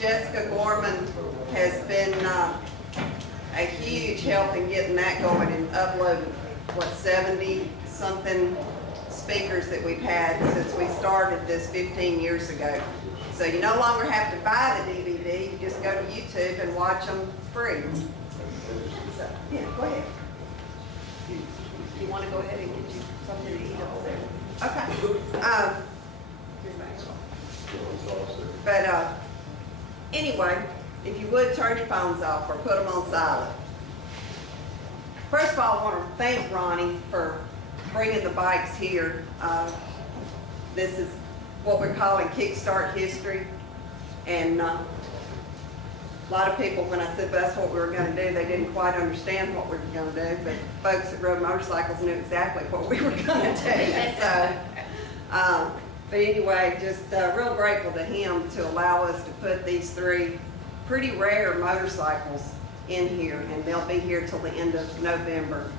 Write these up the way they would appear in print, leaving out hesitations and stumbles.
Jessica Gorman has been a huge help in getting that going and uploading, what, 70-something speakers that we've had since we started this 15 years ago. So you no longer have to buy the DVD, you just go to YouTube and watch them free. So, yeah, go ahead. You want to go ahead and get you something to eat over there? Okay. But anyway, if you would turn your phones off or put them on silent. First of all, I want to thank Ronnie for bringing the bikes here. This is what we're calling Kickstart History. And a lot of people, when I said that's what we were going to do, they didn't quite understand what we were going to do, but folks that rode motorcycles knew exactly what we were going to do. So, but anyway, just real grateful to him to allow us to put these 3 pretty rare motorcycles in here, and they'll be here till the end of November.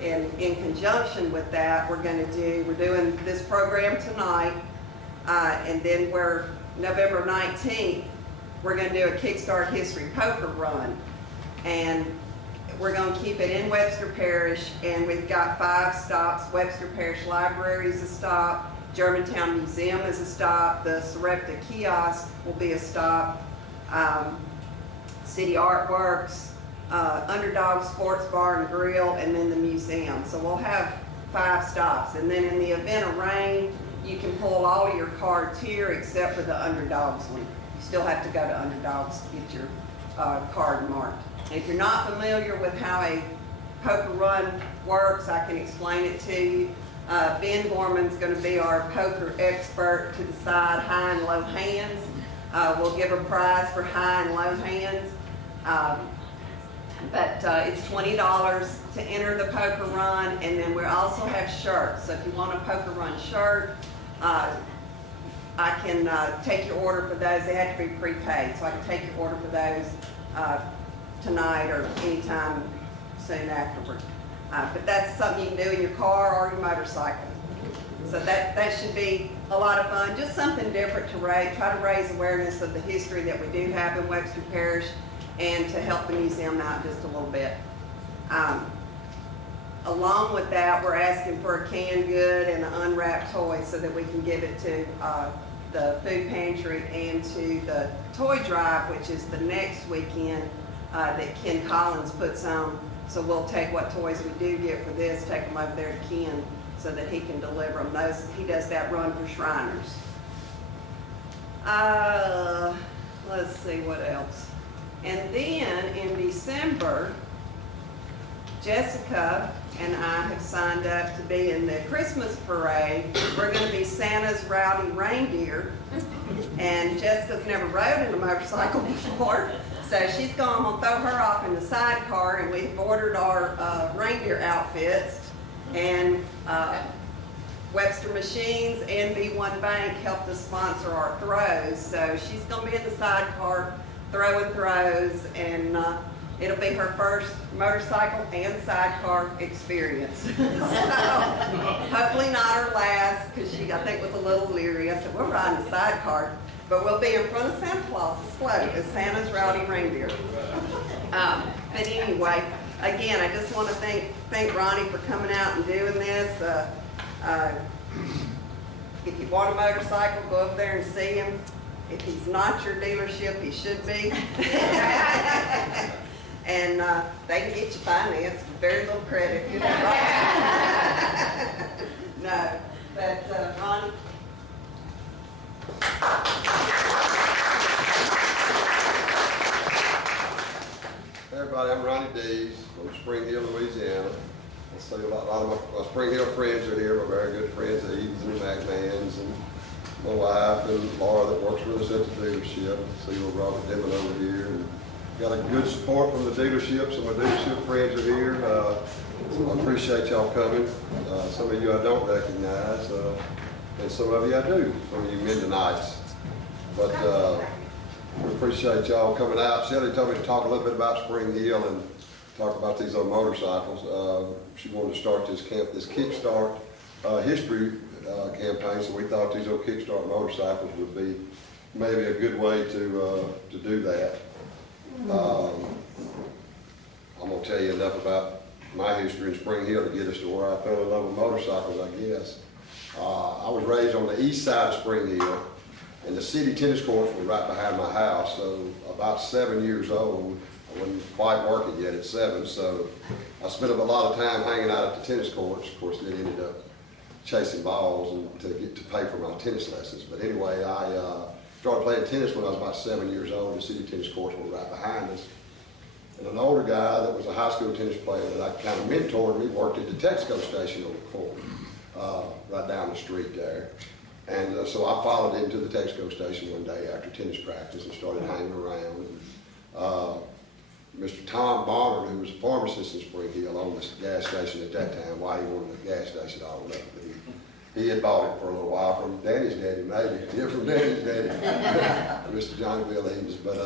And in conjunction with that, we're doing this program tonight, and then November 19th, we're going to do a Kickstart History poker run. And we're going to keep it in Webster Parish, and we've got 5 stops. Webster Parish Library is a stop, Germantown Museum is a stop, the Sarepta Kiosk will be a stop, City Artworks, Underdog Sports Bar and Grill, and then the museum. So we'll have 5 stops. And then in the event of rain, you can pull all of your cards here except for the Underdogs one. You still have to go to Underdogs to get your card marked. And if you're not familiar with how a poker run works, I can explain it to you. Ben Gorman's going to be our poker expert to decide high and low hands. We'll give a prize for high and low hands. But it's $20 to enter the poker run, and then we also have shirts. So if you want a poker run shirt, I can take your order for those. They have to be prepaid, so I can take your order for those tonight or anytime soon afterward. But that's something you can do in your car or your motorcycle. So that should be a lot of fun. Just something different to try to raise awareness of the history that we do have in Webster Parish, and to help the museum out just a little bit. Along with that, we're asking for a canned good and an unwrapped toy so that we can give it to the food pantry and to the toy drive, which is the next weekend that Ken Collins puts on. So we'll take what toys we do get for this, take them over there to Ken so that he can deliver them. He does that run for Shriners. Let's see what else. And then in December, Jessica and I have signed up to be in the Christmas parade. We're going to be Santa's rowdy reindeer. And Jessica's never rode in a motorcycle before, so she's going to throw her off in the sidecar, and we've ordered our reindeer outfits. And Webster Machines and B1 Bank helped us sponsor our throws. So she's going to be in the sidecar throwing throws, and it'll be her first motorcycle and sidecar experience. So hopefully not her last, because she, I think, was a little leery. I said, we're riding a sidecar, but we'll be in front of Santa Claus's float as Santa's rowdy reindeer. But anyway, again, I just want to thank Ronnie for coming out and doing this. If you want a motorcycle, go up there and see him. If he's not your dealership, he should be. And they can get you financed with very little credit. You know, no, but Ronnie. Hey everybody, I'm Ronnie Dees from Springhill, Louisiana. I see a lot of my Springhill friends are here, my very good friends, the Edens and the McMahons, and my wife and Laura that works with us at the dealership. See little Robert Dimon over here. And got a good support from the dealerships, and my dealership friends are here. So I appreciate y'all coming. Some of you I don't recognize, and some of you I do, some of you Mindenites. But we appreciate y'all coming out. Shelley told me to talk a little bit about Springhill and talk about these other motorcycles. She wanted to start this Kickstart History campaign, so we thought these old Kickstart motorcycles would be maybe a good way to do that. I'm gonna tell you enough about my history in Springhill to get us to where I fell in love with motorcycles, I guess. I was raised on the east side of Springhill, and the city tennis courts were right behind my house. So about 7 years old, I wasn't quite working yet at 7, so I spent a lot of time hanging out at the tennis courts. Of course, then ended up chasing balls and to get to pay for my tennis lessons. But anyway, I started playing tennis when I was about 7 years old. The city tennis courts were right behind us. And an older guy that was a high school tennis player that I kind of mentored me worked at the Texaco station on the corner, right down the street there. And so I followed him to the Texaco station one day after tennis practice and started hanging around. And, Mr. Tom Bonner, who was a pharmacist in Springhill, owned this gas station at that time. Why he wanted a gas station, I don't know. But he had bought it for a little while from Danny's daddy, maybe. Yeah, from Danny's daddy, Mr. Johnny Williams. But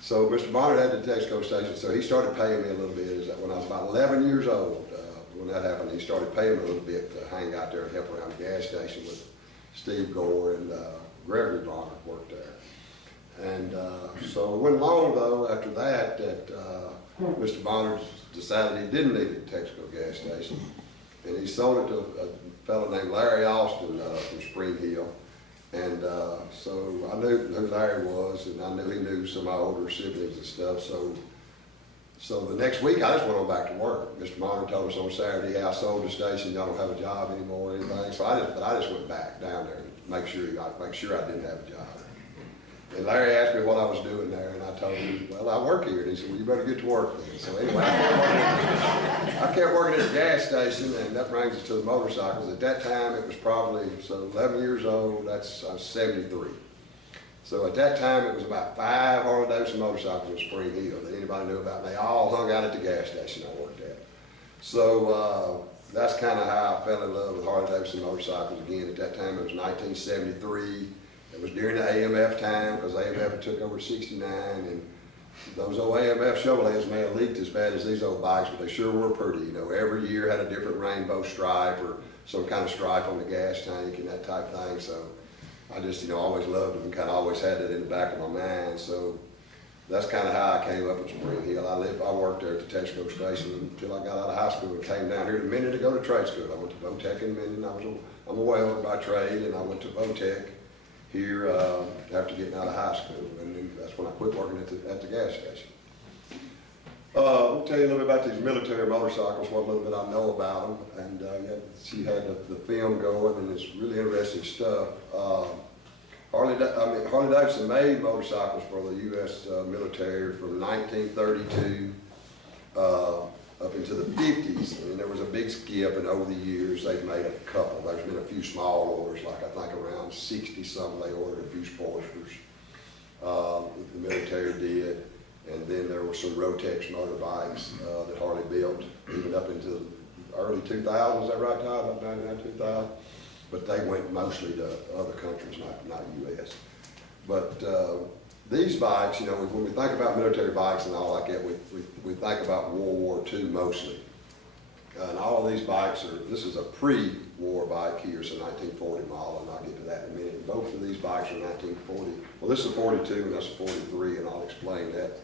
so Mr. Bonner had the Texaco station, so he started paying me a little bit. When I was about 11 years old, when that happened, he started paying me a little bit to hang out there and help around the gas station with Steve Gore and Gregory Bonner worked there. And so it went along though after that Mr. Bonner decided he didn't need a Texaco gas station, and he sold it to a fellow named Larry Austin from Springhill. And so I knew who Larry was, and I knew he knew some of my older siblings and stuff. So the next week I just went on back to work. Mr. Bonner told us on Saturday, "Hey, I sold the station, y'all don't have a job anymore or anything." So I just went back down there and make sure I didn't have a job. And Larry asked me what I was doing there, and I told him, "Well, I work here." And he said, "Well, you better get to work then." So anyway, I kept working at the gas station, and that brings us to the motorcycles. At that time, it was probably, 11 years old, I was 73. So at that time, it was about 5 Harley Davidson motorcycles in Springhill that anybody knew about, and they all hung out at the gas station I worked at. So that's kind of how I fell in love with Harley Davidson motorcycles again. At that time, it was 1973. It was during the AMF time, because AMF took over 69, and those old AMF Chevrolets may have leaked as bad as these old bikes, but they sure were pretty. You know, every year had a different rainbow stripe or some kind of stripe on the gas tank and that type of thing. So I just, always loved them and kind of always had that in the back of my mind. So that's kind of how I came up at Springhill. I worked there at the Texaco station until I got out of high school and came down here to Minden to go to trade school. I went to Votech in Minden. I'm a welder by trade, and I went to Votech here after getting out of high school, and then that's when I quit working at the gas station. I'll tell you a little bit about these military motorcycles, what little bit I know about them, and she had the film going, and it's really interesting stuff. Harley Davidson made motorcycles for the U.S. Military from 1932 up into the 50s, and there was a big skip, and over the years they've made a couple. There's been a few small orders, like I think around 60-something they ordered a few Sportsters, the military did, and then there were some Rotex motorbikes that Harley built, even up into the early 2000s, is that right, Todd? About 99, 2000? But they went mostly to other countries, not U.S. But these bikes, when we think about military bikes and all like that, we think about World War II mostly. And all of these bikes this is a pre-war bike here, it's a 1940 model, and I'll get to that in a minute. Both of these bikes are 1940. Well, this is a 42 and that's a 43, and I'll explain that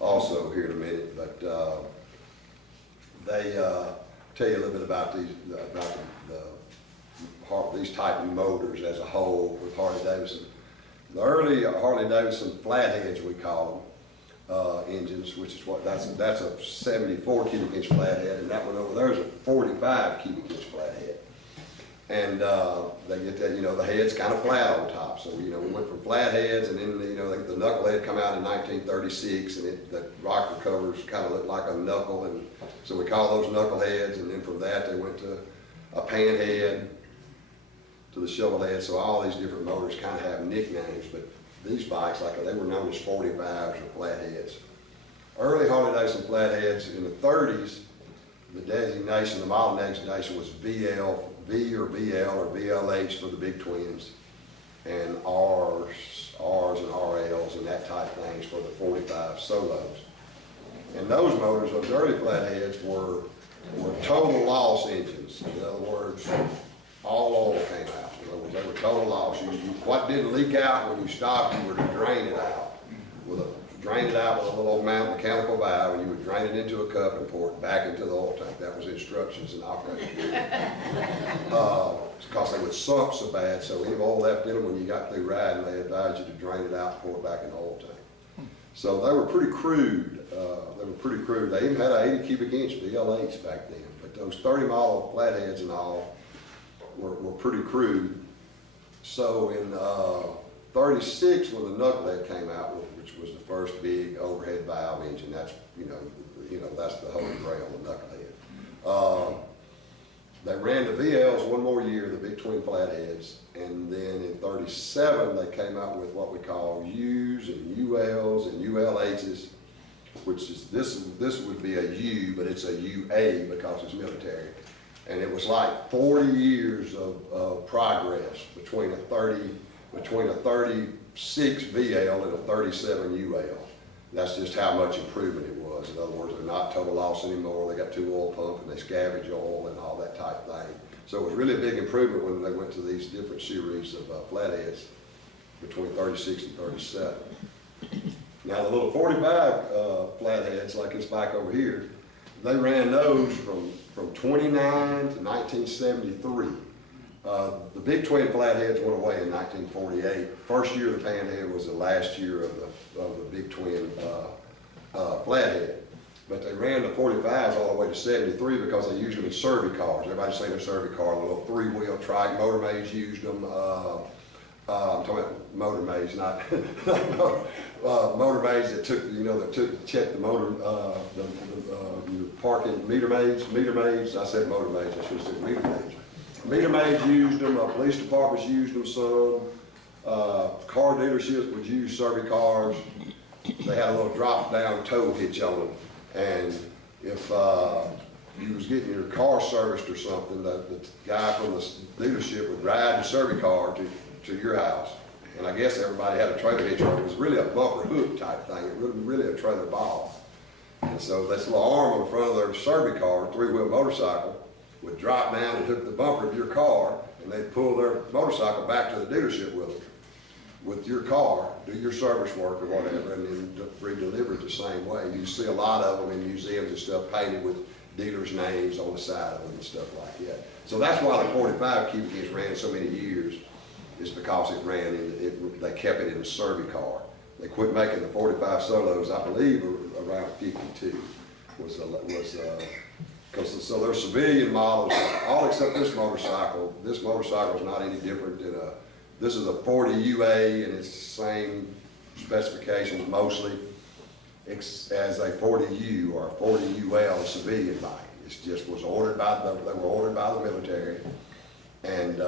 also here in a minute. But they tell you a little bit about these type of motors as a whole with Harley Davidson. The early Harley Davidson flatheads, we call them, engines, which is that's a 74 cubic inch flathead, and that one over there is a 45 cubic inch flathead. And they get that, the head's kind of flat on top. So, we went from flatheads, and then, the knucklehead come out in 1936, and the rocker covers kind of looked like a knuckle, and so we call those knuckleheads, and then from that they went to a panhead, to the shovel head. So all these different motors kind of have nicknames, but these bikes, they were known as 45s or flatheads. Early Harley Davidson flatheads in the 30s, the model designation was V or VL or VLH for the big twins, and R's and RLs and that type of things for the 45 solos. And those motors, those early flatheads were total loss engines. In other words, all oil came out. In other words, they were total loss. What didn't leak out when you stopped, you were to drain it out. Drain it out with a little mechanical valve, and you would drain it into a cup and pour it back into the oil tank. That was instructions in operating because they would sump so bad, so any oil left in them when you got through riding, they advised you to drain it out and pour it back in the oil tank. So they were pretty crude. They even had an 80 cubic inch WLAs back then, but those 30 mile flatheads and all were pretty crude. So in 36, when the knucklehead came out, which was the first big overhead valve engine, that's that's the holy grail, the knucklehead. They ran the VLs one more year, the big twin flatheads, and then in 37 they came out with what we call U's and ULs and ULHs, which is this would be a U, but it's a UA because it's military. And it was like 40 years of progress between a 36 VL and a 37 UL. That's just how much improvement it was. In other words, they're not total loss anymore. They got 2 oil pumps and they scavenge oil and all that type of thing. So it was really a big improvement when they went to these different series of flatheads between 36 and 37. Now the little 45 flatheads like this bike over here, they ran those from 29 to 1973. The big twin flatheads went away in 1948. First year of the panhead was the last year of the big twin flathead. But they ran the 45s all the way to 73 because they used them in survey cars. Everybody's seen a survey car, the little 3-wheel trike. Motor Maze used them. I'm talking about Motor Maze, not Motor Maze that took, check the motor, your parking meter maze. I said Motor Maze, I should have said meter maze. Meter Maze used them, police departments used them some, car dealerships would use survey cars. They had a little drop-down tow hitch on them, and if you was getting your car serviced or something, the guy from the dealership would ride the survey car to your house. And I guess everybody had a trailer hitch on it. It was really a bumper hook type thing. It wasn't really a trailer ball. And so this little arm on the front of their survey car, 3-wheel motorcycle, would drop down and hook the bumper of your car, and they'd pull their motorcycle back to the dealership with your car, do your service work or whatever, and then re-deliver it the same way. You see a lot of them in museums and stuff painted with dealers' names on the side of them and stuff like that. So that's why the 45 cubic inch ran so many years, is because they kept it in a survey car. They quit making the 45 solos, I believe, around 52 so they're civilian models, all except this motorcycle. This motorcycle is not any different than this is a 40 UA, and it's the same specifications mostly as a 40U or a 40 UL civilian bike. It just was ordered they were ordered by the military and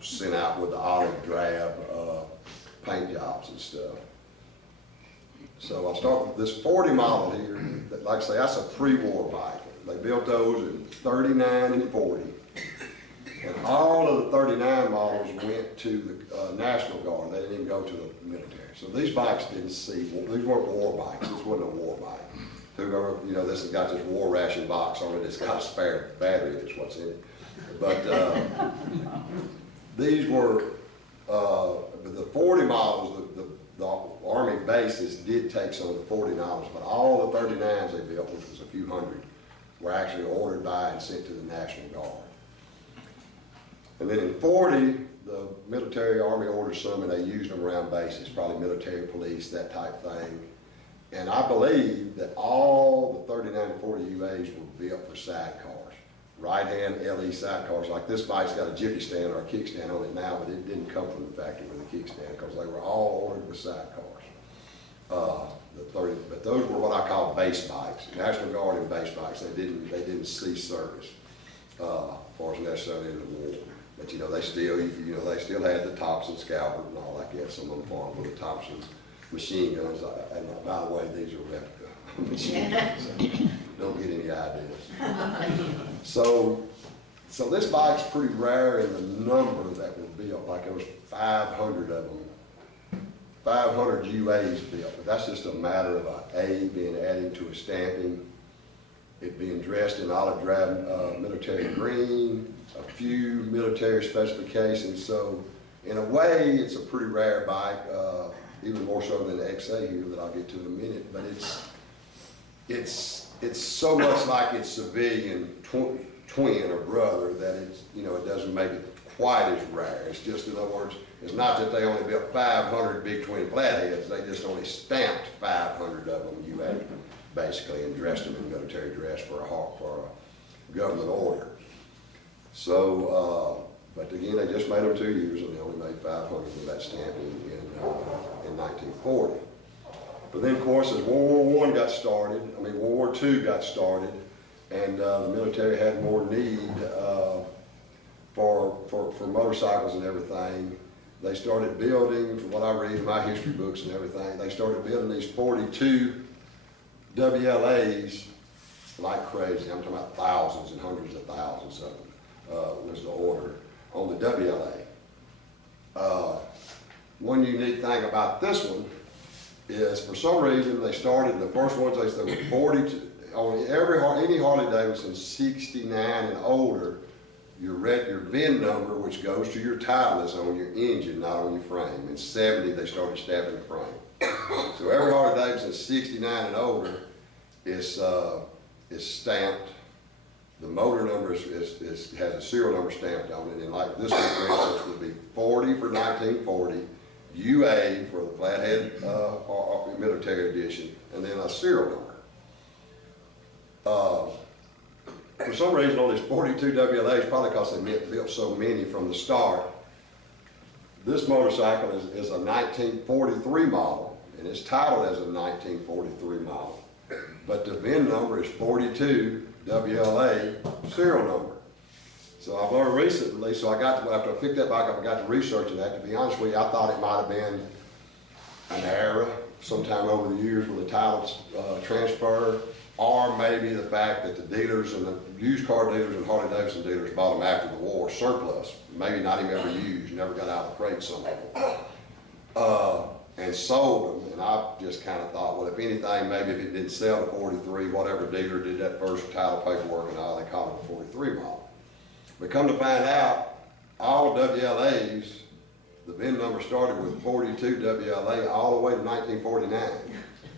sent out with the olive drab paint jobs and stuff. So I'll start with this 40 model here. Like I say, that's a pre-war bike. They built those in 39 and 40. And all of the 39 models went to the National Guard. They didn't even go to the military. So these bikes these weren't war bikes. This wasn't a war bike. Whoever, this has got this war ration box on it. It's got a spare battery, that's what's in it. But these were, the 40 models, the Army bases did take some of the 40 models, but all the 39s they built, which was a few hundred, were actually ordered by and sent to the National Guard. And then in 40, the military Army ordered some and they used them around bases, probably military police, that type thing. And I believe that all the 39 and 40 UAs were built for sidecars, right-hand LE sidecars. Like this bike's got a jiffy stand or a kickstand on it now, but it didn't come from the factory with a kickstand because they were all ordered with sidecars. But those were what I call base bikes, National Guard and base bikes. They didn't cease service for us necessarily in the war. But they still had the Thompson scalpel and all like that. Some of them farmed with the Thompson machine guns. And by the way, these are replica machine guns. So don't get any ideas. So this bike's pretty rare in the number that were built. Like there was 500 of them. 500 UAs built, but that's just a matter of an A being added to a stamping, it being dressed in olive drab military green, a few military specifications. So in a way, it's a pretty rare bike, even more so than the XA here that I'll get to in a minute, but it's so much like its civilian twin or brother that it's, you know, it doesn't make it quite as rare. It's just, in other words, it's not that they only built 500 big twin flatheads, they just only stamped 500 of them, UA, basically, and dressed them in military dress for a government order. So, but again, they just made them 2 years, and they only made 500 with that stamp in 1940. But then, of course, as World War War II got started, and the military had more need for motorcycles and everything, they started building, from what I read in my history books and everything, they started building these 42 WLAs like crazy. I'm talking about thousands and hundreds of thousands of them was the order on the WLA. One unique thing about this one is, for some reason, they started, the first ones, there were 42, on any Harley Davidson 69 and older, your VIN number, which goes to your title, is on your engine, not on your frame. In 70, they started stamping the frame. So every Harley Davidson 69 and older is stamped. The motor number has a serial number stamped on it, and like this one, for instance, would be 40 for 1940, UA for the flathead military edition, and then a serial number. For some reason, on these 42 WLAs, probably because they built so many from the start, this motorcycle is a 1943 model, and it's titled as a 1943 model. But the VIN number is 42 WLA serial number. So I've learned recently, so after I picked that bike up, I got to researching that. To be honest with you, I thought it might have been an era sometime over the years with the title transfer, or maybe the fact that the dealers and the used car dealers and Harley Davidson dealers bought them after the war, surplus, maybe not even ever used, never got out of the crate, some of them, and sold them. And I just kind of thought, well, if anything, maybe if it didn't sell to 43, whatever dealer did that first title paperwork and all, they called it a 43 model. But come to find out, all WLAs, the VIN number started with 42 WLA all the way to 1949.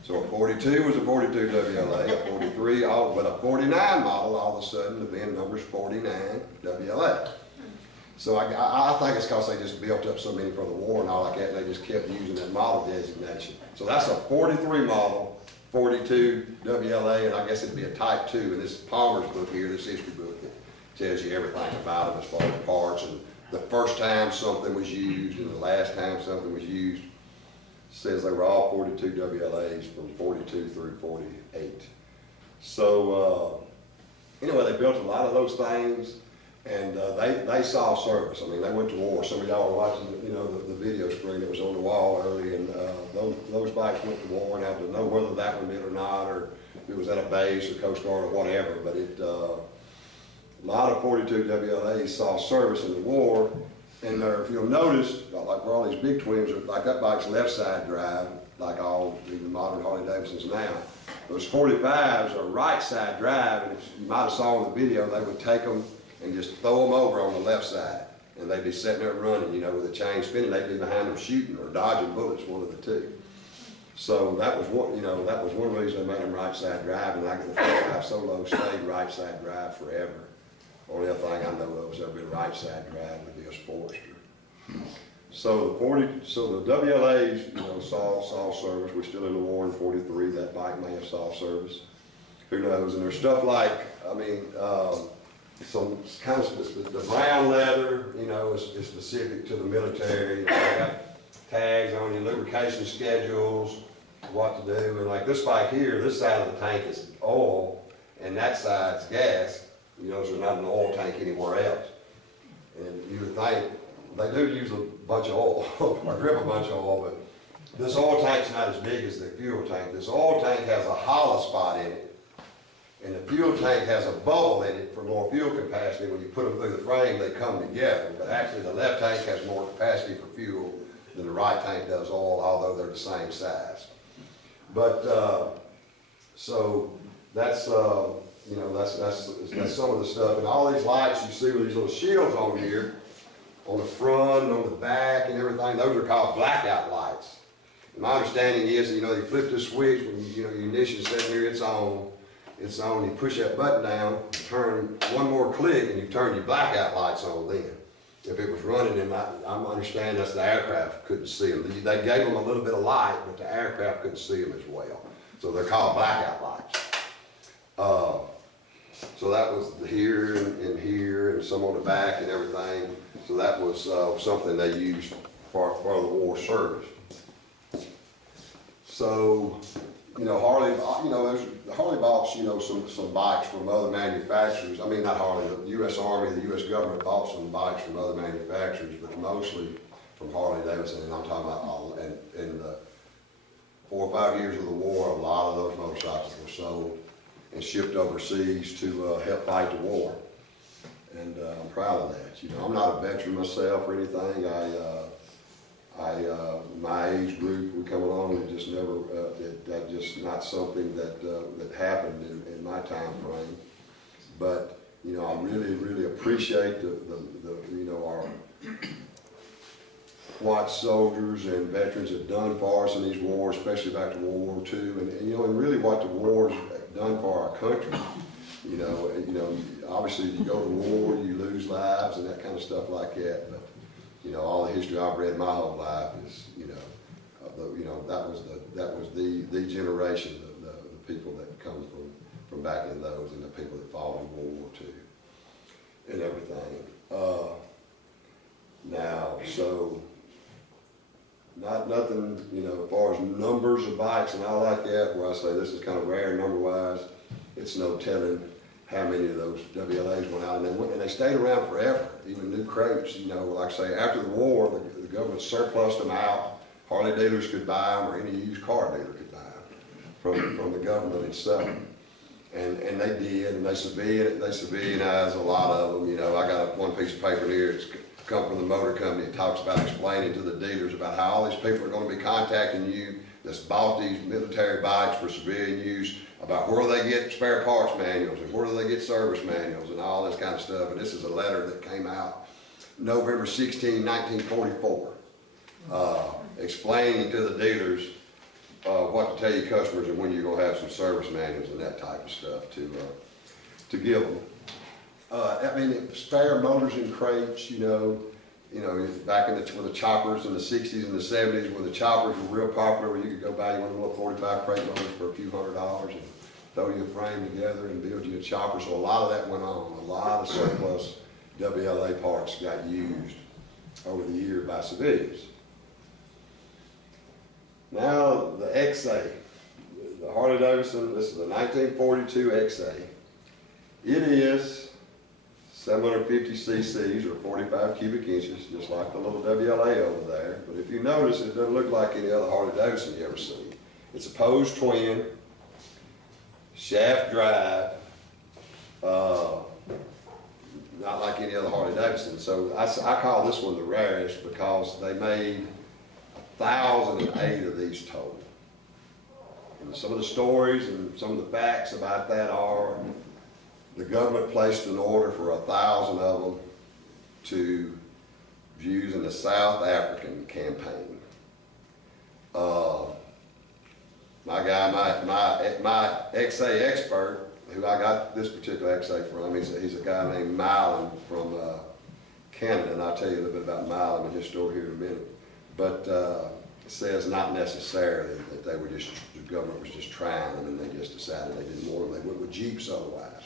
So a 42 was a 42 WLA, a 43, but a 49 model, all of a sudden, the VIN number's 49 WLA. So I think it's because they just built up so many for the war and all like that, and they just kept using that model designation. So that's a 43 model, 42 WLA, and I guess it'd be a type 2. And this Palmer's book here, this history book, that tells you everything about them as far as parts, and the first time something was used and the last time something was used. Says they were all 42 WLAs from 42 through 48. So anyway, they built a lot of those things, and they saw service. I mean, they went to war. Some of y'all were watching, you know, the video screen that was on the wall early, and those bikes went to war, and I don't know whether that one did or not, or if it was at a base or Coast Guard or whatever. But a lot of 42 WLAs saw service in the war. And if you'll notice, like where all these big twins are, like that bike's left side drive, like all the modern Harley Davidsons now. Those 45s are right side drive, and if you might have saw in the video, they would take them and just throw them over on the left side. And they'd be sitting there running, you know, with the chain spinning, they'd be behind them shooting or dodging bullets, one of the two. So that was one, you know, that was one reason they made them right side drive, and like the 45 Solo stayed right side drive forever. Only other thing I know of was ever been right side drive would be a Sportster. So the WLAs, you know, saw service. We're still in the war in 43. That bike may have saw service. Who knows? And there's stuff like, I mean, some kind of the brown leather, you know, is specific to the military. They got tags on your lubrication schedules, what to do. And like this bike here, this side of the tank is oil, and that side's gas. You know, there's not an oil tank anywhere else. And you would think, they do use a bunch of oil, or grip a bunch of oil, but this oil tank's not as big as the fuel tank. This oil tank has a hollow spot in it, and the fuel tank has a bubble in it for more fuel capacity. When you put them through the frame, they come together. But actually, the left tank has more capacity for fuel than the right tank does oil, although they're the same size. But, so that's, you know, that's some of the stuff. And all these lights you see with these little shields on here, on the front and on the back and everything, those are called blackout lights. And my understanding is, you know, you flip the switch when your ignition set here, it's on, you push that button down, turn one more click, and you turn your blackout lights on then. If it was running, and I'm understanding that's the aircraft couldn't see them. They gave them a little bit of light, but the aircraft couldn't see them as well. So they're called blackout lights. So that was here and here and some on the back and everything. So that was something they used for the war service. So, you know, Harley, you know, Harley bought, you know, some bikes from other manufacturers. I mean, not Harley, the U.S. Army, the U.S. government bought some bikes from other manufacturers, but mostly from Harley Davidson. And I'm talking about in the 4 or 5 years of the war, a lot of those motorcycles were sold and shipped overseas to help fight the war. And I'm proud of that. You know, I'm not a veteran myself or anything. My age group, we come along and just never, that just not something that happened in my time frame. But, you know, I really appreciate the you know, our what soldiers and veterans have done for us in these wars, especially back to World War II, and you know, and really what the war's done for our country. You know, obviously you go to war, you lose lives and that kind of stuff like that. But you know, all the history I've read my whole life is, you know, that was the generation, the people that come from back in those, and the people that fought in World War II and everything. Now, so nothing, you know, as far as numbers of bikes and all like that, where I say this is kind of rare number-wise, it's no telling how many of those WLAs went out, and they stayed around forever. Even new crates, you know, like I say, after the war, the government surplused them out. Harley dealers could buy them, or any used car dealer could buy them from the government itself. And they did, and they civilianized a lot of them. You know, I got one piece of paper here, it's come from the motor company. It talks about explaining to the dealers about how all these people are going to be contacting you that's bought these military bikes for civilian use, about where they get spare parts manuals and where do they get service manuals and all this kind of stuff. And this is a letter that came out November 16, 1944, explaining to the dealers what to tell your customers and when you're going to have some service manuals and that type of stuff to give them. I mean, spare motors and crates, you know, back when the choppers in the 60s and the 70s, when the choppers were real popular, where you could go buy you one of the little 45 crate motors for a few $100s and throw you a frame together and build you a chopper. So a lot of that went on. A lot of surplus WLA parts got used over the year by civilians. Now the XA, the Harley Davidson, this is a 1942 XA. It is 750 cc's or 45 cubic inches, just like the little WLA over there. But if you notice, it doesn't look like any other Harley Davidson you ever see. It's a Pose twin, shaft drive, not like any other Harley Davidson. So I call this one the rarest because they made 1,008 of these total. And some of the stories and some of the facts about that are the government placed an order for 1,000 of them to use in the South African campaign. My XA expert, who I got this particular XA from, he's a guy named Milan from Canada, and I'll tell you a little bit about Milan and his story here in a minute. But it says not necessarily that they were just, the government was just trying them and they just decided they didn't want them. They went with Jeeps otherwise.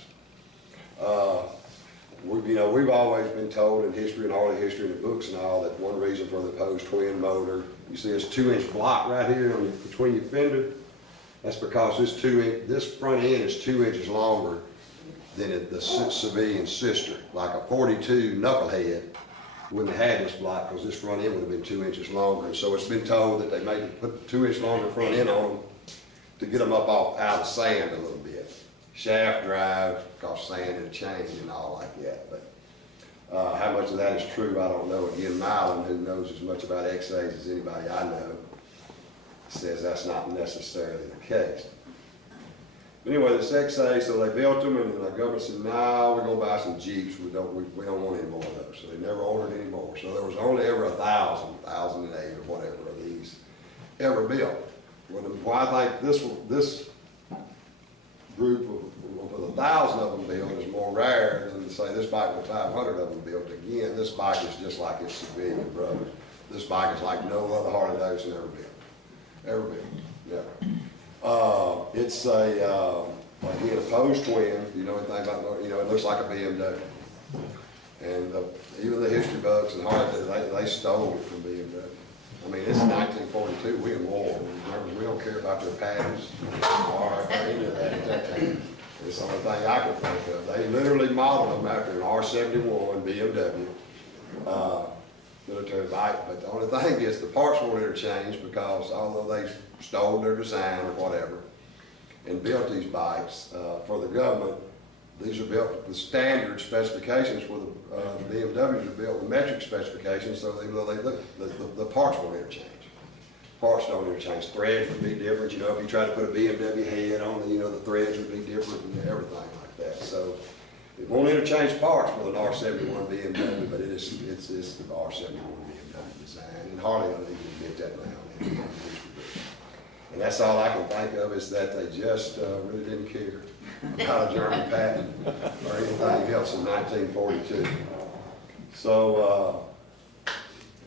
We've always been told in history and Harley history and the books and all that one reason for the Pose twin motor, you see this 2-inch block right here between your fender. That's because this front end is 2 inches longer than the civilian sister. Like a 42 knucklehead wouldn't have had this block because this front end would have been 2 inches longer. And so it's been told that they made put 2 inch longer front end on them to get them up out of the sand a little bit. Shaft drive, cost sand and a chain and all like that. But how much of that is true, I don't know. Again, Milan, who knows as much about XAs as anybody I know, says that's not necessarily the case. Anyway, this XA, so they built them, and the government said, "No, we're gonna buy some Jeeps. We don't want any more of those." So they never ordered any more. So there was only ever 1,008 or whatever of these ever built. Well, I think this group of 1,000 of them built is more rare than to say this bike with 500 of them built. Again, this bike is just like its civilian brother. This bike is like no other Harley Davidson ever built. Ever built, never. It's again, a Pose twin. You know anything about, you know, it looks like a BMW. And even the history books and Harley, they stole it from BMW. I mean, it's 1942, we in war. We don't care about their patents or any of that at that time. It's the only thing I can think of. They literally modeled them after an R71 BMW military bike, but the only thing is the parts weren't interchanged because although they stole their design or whatever and built these bikes for the government, these are built with the standard specifications for the BMWs are built with metric specifications, so even though they look, the parts won't interchange. Parts don't interchange. Threads would be different. You know, if you try to put a BMW head on, you know, the threads would be different and everything like that. So it won't interchange parts with an R71 BMW, but it's the R71 BMW design. And Harley don't even admit that now. And that's all I can think of is that they just really didn't care about a German patent or anything else in 1942. So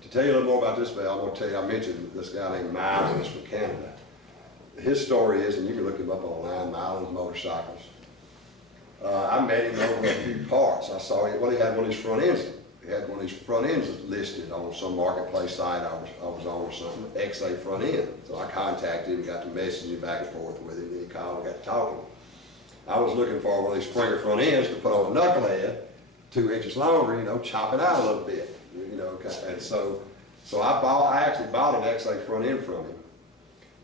to tell you a little more about this guy, I'm going to tell you, I mentioned this guy named Miles from Canada. His story is, and you can look him up online, Miles Motorcycles. I met him over a few parts. I saw him, well, he had one of his front ends. He had one of his front ends listed on some marketplace site I was on or something, XA front end. So I contacted him, got to messaging back and forth with him, and he called and got to talking. I was looking for one of these Springer front ends to put on a knucklehead, 2 inches longer, you know, chop it out a little bit, you know. And so I actually bought an XA front end from him,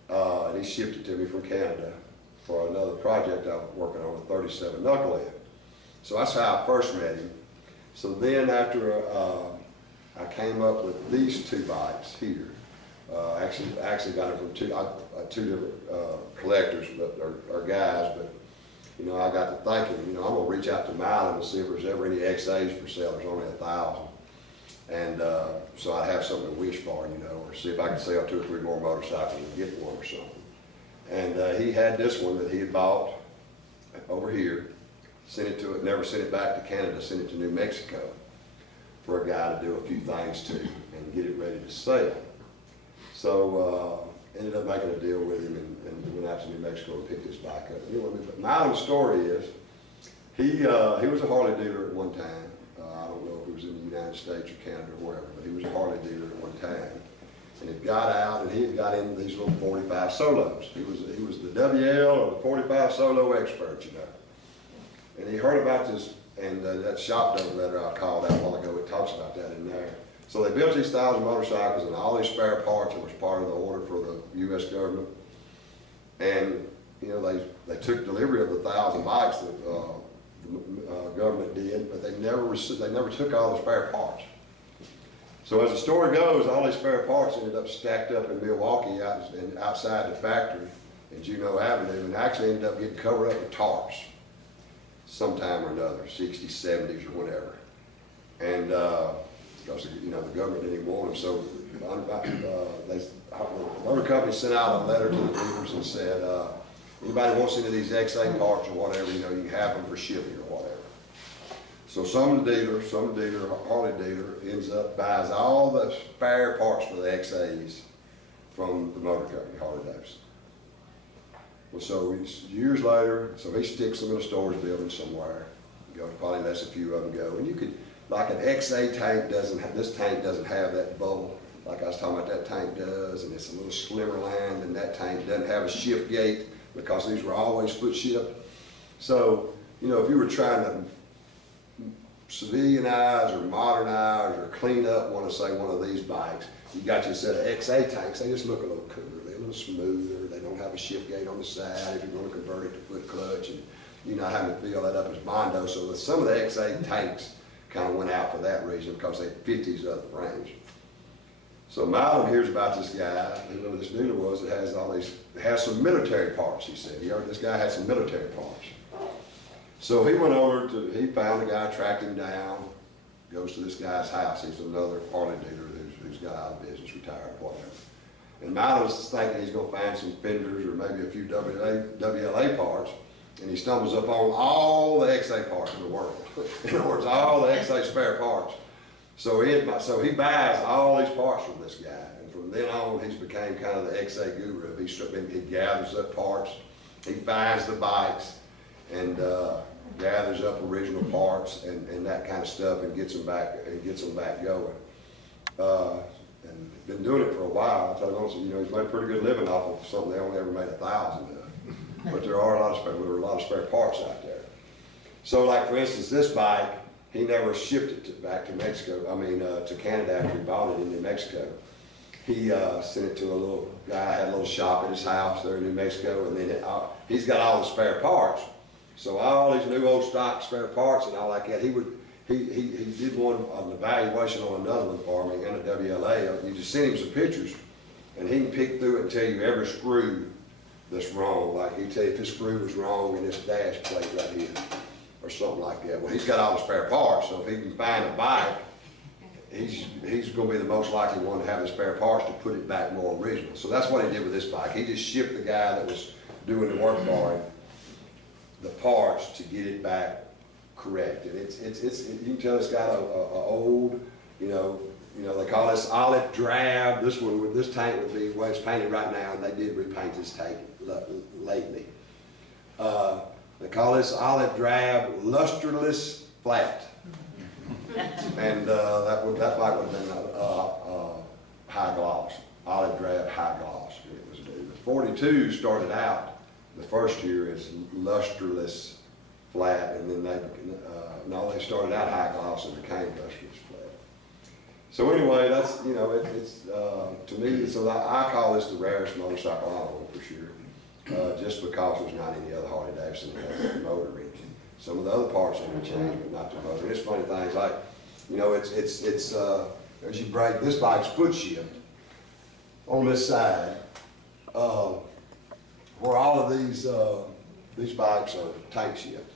and he shipped it to me from Canada for another project I was working on, a 37 knucklehead. So that's how I first met him. So then after I came up with these two bikes here, actually got them from two different collectors, but or guys, but you know, I got to thinking, you know, I'm gonna reach out to Minden and see if there's ever any XAs for sale. There's only 1,000. And so I have something to wish for, you know, or see if I can sell 2 or 3 more motorcycles and get one or something. And he had this one that he had bought over here, sent it to it, never sent it back to Canada, sent it to New Mexico for a guy to do a few things to and get it ready to sell. So ended up making a deal with him and went out to New Mexico and picked this bike up. Anyway, but my story is, he was a Harley dealer at one time. I don't know if he was in the United States or Canada or wherever, but he was a Harley dealer at one time. And it got out, and he had got into these little 45 solos. He was the WL or the 45 solo expert, you know. And he heard about this, and that shop note letter I called out a while ago, it talks about that in there. So they built these 1,000 motorcycles and all these spare parts that was part of the order for the U.S. government. And you know, they took delivery of the 1,000 bikes that the government did, but they never took all the spare parts. So as the story goes, all these spare parts ended up stacked up in Milwaukee outside the factory in Juneau Avenue, and actually ended up getting covered up with tarps sometime or another, 60s, 70s, or whatever. And because you know the government didn't even want them, so the motor company sent out a letter to the dealers and said, anybody wants any of these XA parts or whatever, you know, you can have them for shipping or whatever. So some dealer, Harley dealer, ends up buys all the spare parts for the XAs from the motor company, Harley Davidson. Well, so years later, so he sticks them in a storage building somewhere. Probably lets a few of them go. And you could, like an XA tank this tank doesn't have that bubble like I was talking about that tank does, and it's a little slimmer line, and that tank doesn't have a shift gate because these were always foot shipped. So, you know, if you were trying to civilianize or modernize or clean up, one of these bikes, you got your set of XA tanks, they just look a little cooler, they're a little smoother, they don't have a shift gate on the side if you're going to convert it to foot clutch, and you're not having to fill that up as Bondo. So some of the XA tanks kind of went out for that reason because they fit these other frames. So Milo hears about this guy, you know, this dealer was that has some military parts, he said. He heard this guy had some military parts. So he went over he found the guy, tracked him down, goes to this guy's house. He's another Harley dealer who's got out of business, retired, whatever. And Milo's thinking he's gonna find some fenders or maybe a few WLA parts, and he stumbles up on all the XA parts in the world. In other words, all the XA spare parts. So he buys all these parts from this guy, and from then on, he's became kind of the XA guru. He gathers up parts, he finds the bikes, and gathers up original parts and that kind of stuff, and gets them back going. And been doing it for a while. I tell you honestly, you know, he's made a pretty good living off of something they only ever made 1,000 of. But there are a lot of spare parts out there. So, like for instance, this bike, he never shipped it back to Mexico. To Canada after he bought it in New Mexico. He sent it to a little guy, had a little shop at his house there in New Mexico, and then he's got all the spare parts. So all these new old stock spare parts and all like that, he did an evaluation on another one for me in a WLA. You just send him some pictures, and he can pick through it and tell you every screw that's wrong. Like he'd tell you if this screw was wrong in this dash plate right here, or something like that. Well, he's got all the spare parts, so if he can find a bike, he's going to be the most likely one to have the spare parts to put it back more original. So that's what he did with this bike. He just shipped the guy that was doing the work for him the parts to get it back correct. And you can tell it's got a old, you know, they call this olive drab. This tank would be the way it's painted right now, and they did repaint this tank lately. They call this olive drab lusterless flat. And that bike would have been high gloss, olive drab high gloss. It was due. The 42 started out the first year as lusterless flat, and then they started out high gloss and became lusterless flat. So anyway, that's, you know, it's to me, so I call this the rarest motorcycle I own for sure, just because there's not any other Harley Davidson that has a motor engine. Some of the other parts are going to change, but not the motor. And it's funny things like, you know, it's as you break, this bike's foot shift on this side, where all of these bikes are tank shift.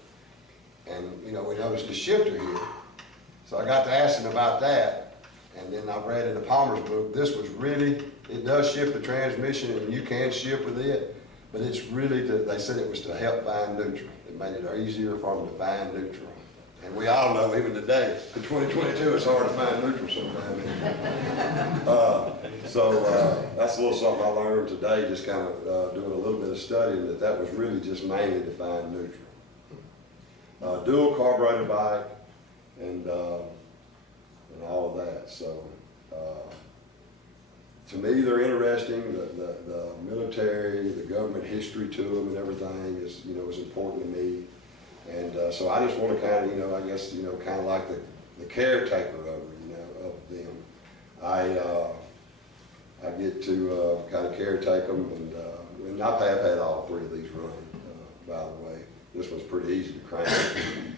And, you know, we noticed the shifter here. So I got to asking about that. And then I read in the Palmer's book, this was really, it does shift the transmission and you can shift with it, but it's really, they said it was to help find neutral. It made it easier for them to find neutral. And we all know, even today, in 2022, it's hard to find neutral sometimes. That's a little something I learned today, just kind of doing a little bit of studying, that was really just mainly to find neutral. Dual carburetor bike, and all of that. So to me, they're interesting. The military, the government history to them, and everything is, you know, is important to me. And so I just want to kind of, you know, I guess, you know, kind of like the caretaker of, you know, of them. I get to kind of caretake them, and I've had all three of these running, by the way. This one's pretty easy to crank.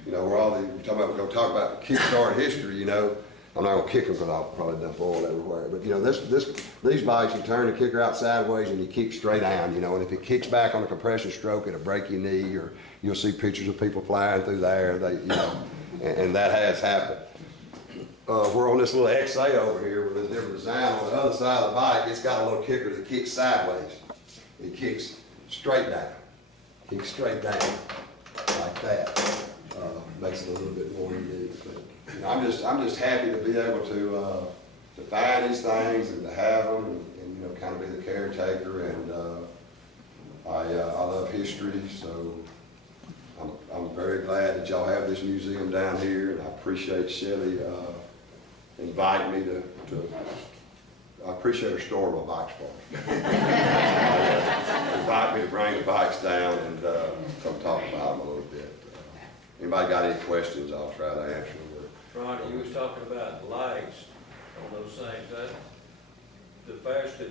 You know, we're going to talk about Kickstart History, you know. I'm not going to kick them because I'll probably dump oil everywhere. But, you know, these bikes, you turn the kicker out sideways and you kick straight down, you know. And if it kicks back on a compression stroke, it'll break your knee, or you'll see pictures of people flying through the air, you know, and that has happened. We're on this little XA over here with a different design. On the other side of the bike, it's got a little kicker that kicks sideways. It kicks straight down. Kicks straight down like that. Makes it a little bit more unique. But, you know, I'm just happy to be able to find these things and to have them, and you know, kind of be the caretaker. And I love history, so I'm very glad that y'all have this museum down here, and I appreciate Shelley inviting me to I appreciate her storing my bikes for me. Invite me to bring the bikes down and come talk about them a little bit. Anybody got any questions, I'll try to answer them. Ronnie, you was talking about lights on those things. the faster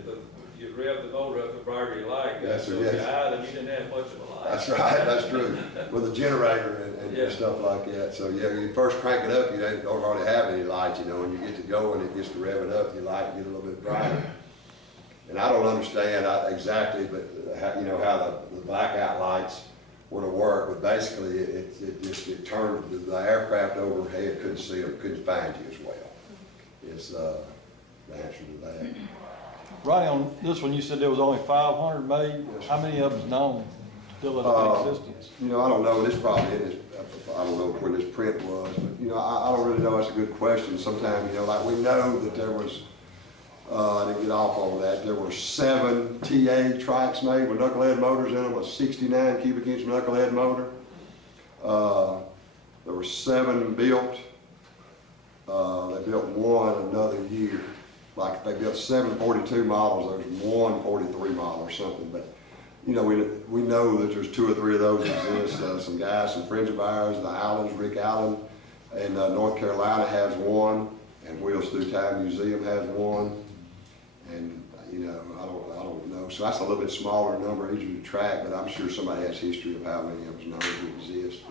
you rev the motor up, the brighter your light got. Yes, So sir, if you yes. idle, you didn't have much of a light. That's right, that's true, with a generator and Yeah. stuff like that. So yeah, when you first crank it up, you don't hardly have any light, you know, when you get to go and it gets to revving up, your light get a little bit brighter. And I don't understand exactly, but how, you know, how the blackout lights were to work, but basically it turned the aircraft overhead couldn't see them, couldn't find you as well. Is the answer to that. Ronnie, on this one, you said there was only 500 made. Yes. How many of them's known still in existence? You know, I don't know, this probably is, I don't know when this print was, but, you know, I don't really know, that's a good question. Sometimes, you know, like we know that there was, I didn't get off on that, there were 7 TA trikes made with knucklehead motors in them, a 69 cubic inch knucklehead motor. There were 7 built. They built one another year. Like they built 7 42 models, there's one 43 model or something, but you know, we know that there's 2 or 3 of those exist. Some guys, some friends of ours, the Allens, Rick Allen in North Carolina has one, and Webster Parish Museum has one, and you know, I don't know. So that's a little bit smaller number, easier to track, but I'm sure somebody has history of how many of them know that exist.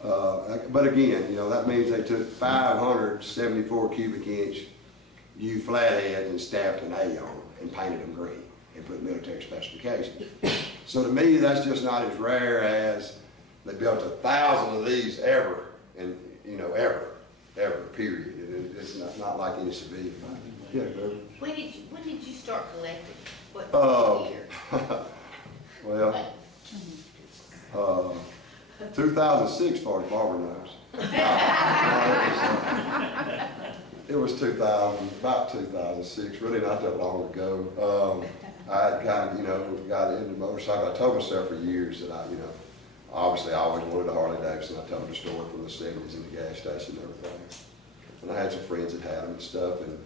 But again, you know, that means they took 574 cubic inch U flatheads and stamped an A on them and painted them green and put military specifications. So to me, that's just not as rare as they built 1,000 of these ever, and you know, ever, period. It's not like any civilian. Yeah, Beverly? When did you start collecting? What year? Well, 2006, far as Barbara knows. It was 2000, about 2006, really not that long ago. I had kind of, you know, got into motorcycle. I told myself for years that I, you know, obviously I always wanted a Harley Davidson. I told the story from the 70s in the gas station and everything. And I had some friends that had them and stuff. And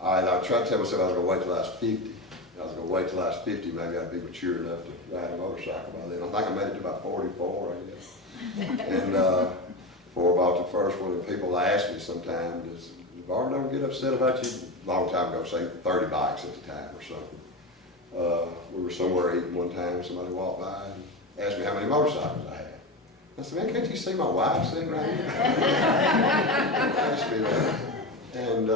I tried to tell myself I was going to wait till I was 50. I was going to wait till I was 50, maybe I'd be mature enough to ride a motorcycle by then. I think I made it to about 44, I guess. And before I bought the first one, and people ask me sometimes, does Barbara don't get upset about you? A long time ago, say 30 bikes at the time or something. We were somewhere eating one time, somebody walked by and asked me how many motorcycles I had. I said, man, can't you see my wife sitting right here? Asked me that. And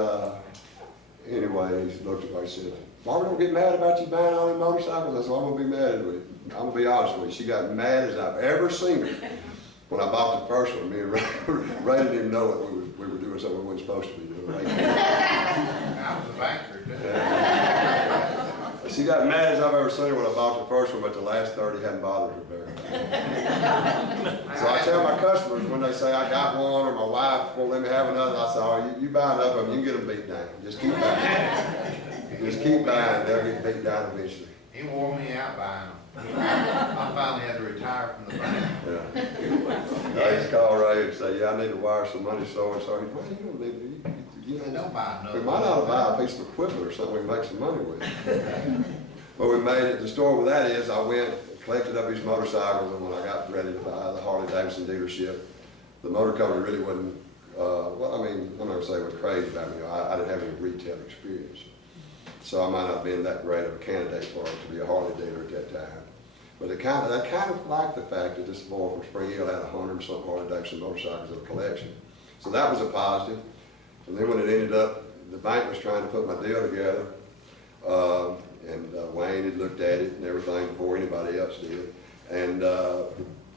anyway, he looked at me and said, Barbara don't get mad about you buying all these motorcycles. I said, well, I'm going to be mad with you. I'm going to be honest with you. She got mad as I've ever seen her when I bought the first one. Me and Ray didn't even know that we were doing something we weren't supposed to be doing. I was a banker. She got mad as I've ever seen her when I bought the first one, but the last 30 hadn't bothered her very much. So I tell my customers when they say I got one or my wife won't let me have another, I say, oh, you buy enough of them, you can get them beat down. Just keep buying. Just keep buying, they'll get beat down eventually. He wore me out buying them. I finally had to retire from the bank. Yeah. I used to call Ray and say, yeah, I need to wire some money so and so. He said, well, you don't need to. You I don't buy another. we might ought to buy a piece of equipment or something we can make some money with. Well, we made it, the story with that is I went, collected up these motorcycles, and when I got ready to buy the Harley Davidson dealership, the motor company really wasn't, well, I mean, I'm not gonna say it was crazy about me. I didn't have any retail experience. So I might not have been that great of a candidate for it to be a Harley dealer at that time. But I kind of liked the fact that this boy from Springhill had 100 and something Harley Davidson motorcycles in a collection. So that was a positive. And then when it ended up, the bank was trying to put my deal together, and Wayne had looked at it and everything before anybody else did. And the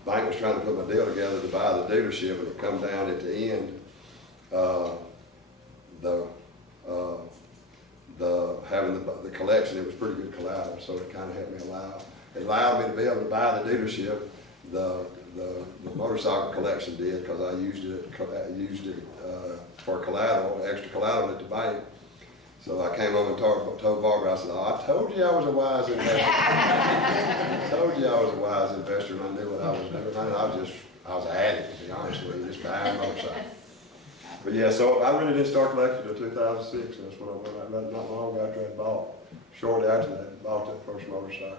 bank was trying to put my deal together to buy the dealership, and it come down at the end, having the collection, it was pretty good collateral, so it kind of helped me it allowed me to be able to buy the dealership. The motorcycle collection did, because I used it for collateral, extra collateral at the bank. So I came over and told Barbara, I said, oh, I told you I was a wise investor. I told you I was a wise investor, and I knew what I was doing. I was an addict, to be honest with you, just buying motorcycles. But yeah, so I really didn't start collecting until 2006, and that's when I went out, not long after I bought. Shortly after that, I bought that first motorcycle.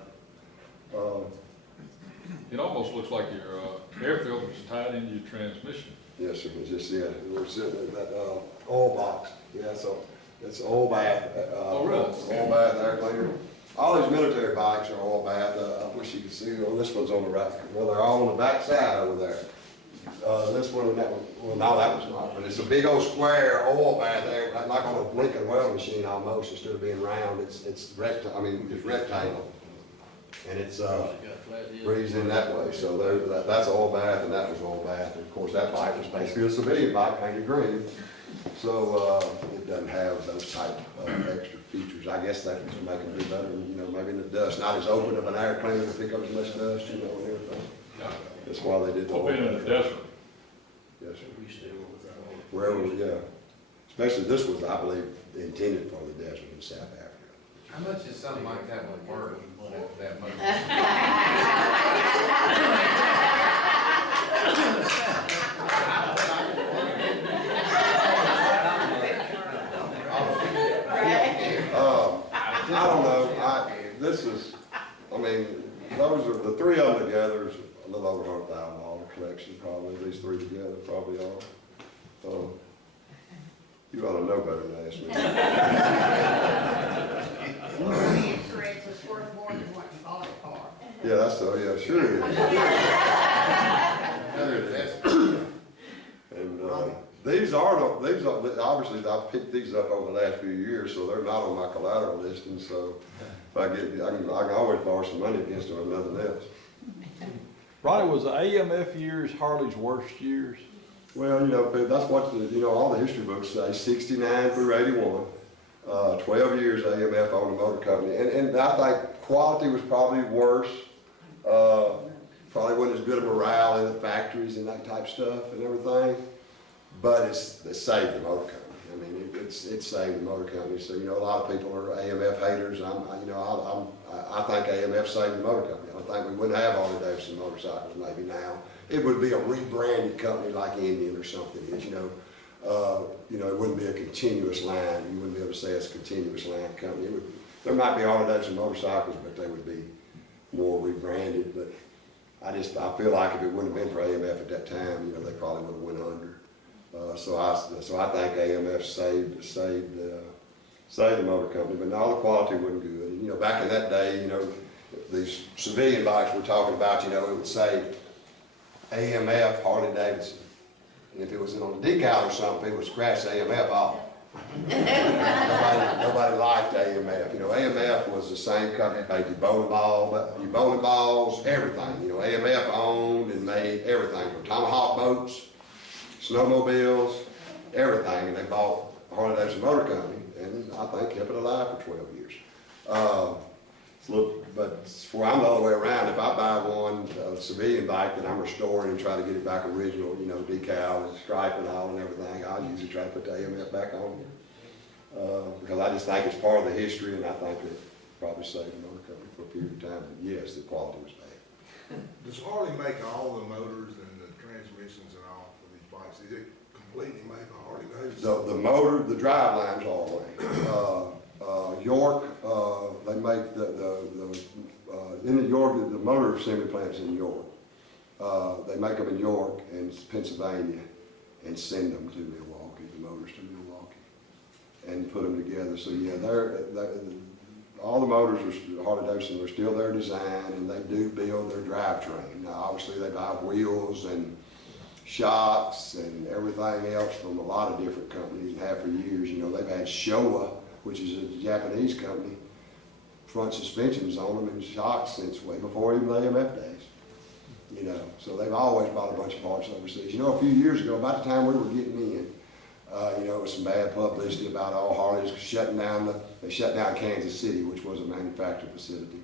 It almost looks like your air filter is tied into your transmission. Yes, sir, it was just, yeah, we were sitting in that oil box. Yeah, so It's oil bath. Oh, really? Oil bath air cleaner. All these military bikes are oil bath. I wish you could see, well, this one's on the right, well, they're all on the back side over there. This one and that one, well, no, that was not, but it's a big old square oil bath there, like on a Lincoln weld machine almost, instead of being round, it's it's rectangle. And it's, breathes in that way, so that's oil bath and that was oil bath. And of course, that bike was basically a civilian bike painted green. So, it doesn't have those type of extra features. I guess that was to make them do better, you know, maybe in the dust, not as open of an air cleaner to pick up as much dust, you know, and everything. That's why they did the I've oil been in the bath. desert. Yes, sir. Wherever, yeah. Especially this was, I believe, intended for the desert in South Africa. How much is something like that would work, that much? I don't know, I mean, those are, the three of them together is a little over $100,000 collection probably, these three together probably are. You ought to know better than ask me. The insurance is worth more than what you bought it for. Yeah, that's so, yeah, sure it is. Sure it is. And, obviously, I picked these up over the last few years, so they're not on my collateral listing, so if I can always borrow some money against them, if nothing else. Ronnie, was the AMF years Harley's worst years? Well, you know, that's what, all the history books say, 69 through 81, 12 years AMF owned a motor company, and I think quality was probably worse, probably wasn't as good a morale in the factories and that type stuff and everything, but it saved the motor company. I mean, it saved the motor company. So, a lot of people are AMF haters. I think AMF saved the motor company. I think we wouldn't have Harley Davidson Motorcycles maybe now. It would be a rebranded company like Indian or something. It wouldn't be a continuous line. You wouldn't be able to say it's a continuous line company. There might be Harley Davidson Motorcycles, but they would be more rebranded. But I feel like if it wouldn't have been for AMF at that time, they probably would have went under. So I think AMF saved the motor company, but all the quality wasn't good. Back in that day, these civilian bikes we're talking about, it would say AMF Harley Davidson. And if it was on a decal or something, people would scratch AMF off. Nobody liked AMF. AMF was the same company, made your bowling balls, everything. AMF owned and made everything from tomahawk boats, snowmobiles, everything, and they bought Harley Davidson Motor Company, and I think kept it alive for 12 years. But I'm the other way around. If I buy a civilian bike that I'm restoring and try to get it back original, decal and stripe and all and everything, I'll usually try to put the AMF back on here. Because I just think it's part of the history, and I think it probably saved the motor company for a period of time. But yes, the quality was bad. Does Harley make all the motors and the transmissions and all for these bikes? Is it completely made by Harley Davidson? The motor, the drive line's all the way. York, they make in York, the motor assembly plant's in York. They make them in York and Pennsylvania and send them to Milwaukee, the motors to Milwaukee, and put them together. So yeah, all the motors are Harley Davidson are still their design, and they do build their drivetrain. Now obviously they buy wheels and shocks and everything else from a lot of different companies and have for years. They've had Showa, which is a Japanese company, front suspensions on them and shocks since way before even the AMF days. So they've always bought a bunch of parts overseas. A few years ago, about the time we were getting in, it was some bad publicity about all Harleys shutting down. They shut down Kansas City, which was a manufacturing facility.